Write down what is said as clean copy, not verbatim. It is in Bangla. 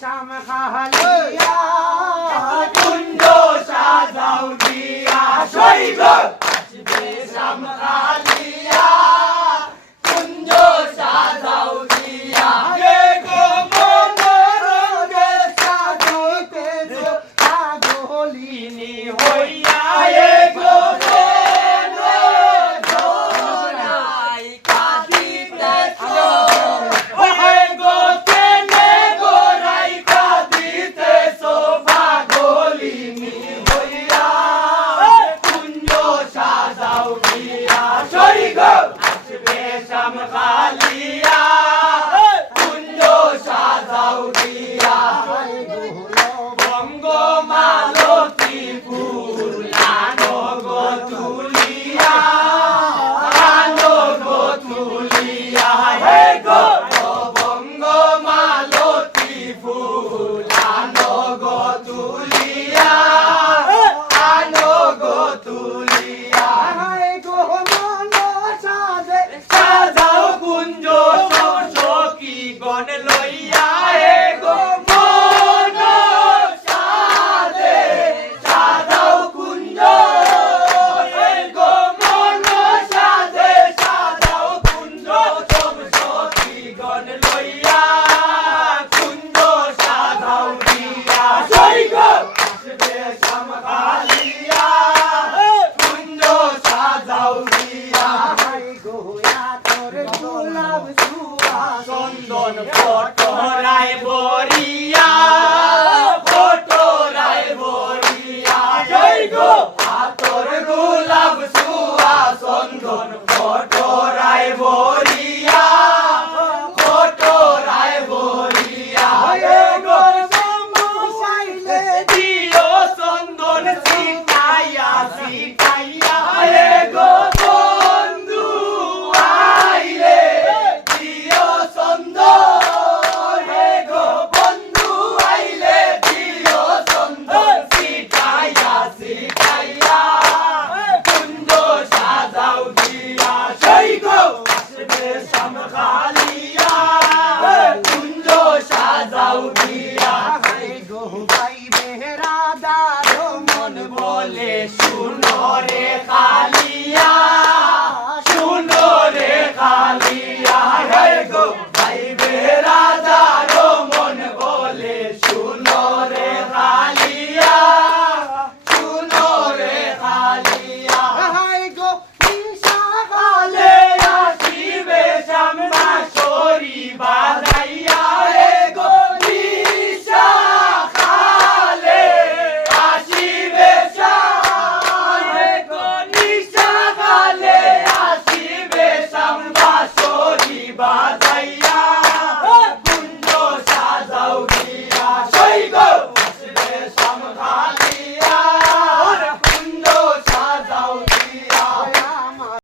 শাম খালিয়া কুঞ্জ সাজাও দিয়া সৈগ আসবে শাম খালিয়া কুঞ্জ সাজাও দিয়া হে গো মনোরঙ্গে সাজাইতেছ পাগলিনী হইয়া হে গো জোনাই কাঁদিতেছ হে গো কেনে গোরাই কাঁদিতেছ পাগলিনী হইয়া কুঞ্জ সাজাও দিয়া সৈগ আসবে শাম খালিয়া কুঞ্জ সাজাও দিয়া বঙ্গ মালতী ফুল আনো গো তুলিয়া আনো গো তুলিয়া হে গো বঙ্গ মালতী ফুল আনো গো তুলিয়া আনো গো তুলিয়া হায় গো মন সাজে সাজাও কুঞ্জ সখী গণ লইয়া হে গো মন সাজে সাজাও কুঞ্জ হে গো মন সাজে সাজাও কুঞ্জ সখী গণ লইয়া কুঞ্জ সাজাও দিয়া সৈগ আসবে শাম খালিয়া কুঞ্জ সাজাও দিয়া হায় গো তোর গোলাপ সুবাস চন্দন ফটরায় বরিয়া ফটরায় বরিয়া জয় গো আতর গোলাপ সুয়া চন্দন ফটরায় বরিয়া ফটরায় বরিয়া হে গো সাইলে দিও চন্দন সিটাইয়া সিটাইয়া হে গো বন্ধু আইলে দিও চন্দন হে গো বন্ধু আইলে দিও চন্দন সিটাইয়া সিটাইয়া কুঞ্জ সাজাও দিয়া সৈগ আসবে শাম খালিয়া কুঞ্জ সাজাও দিয়া হায় গো ভাই বেহরাদার মন বলে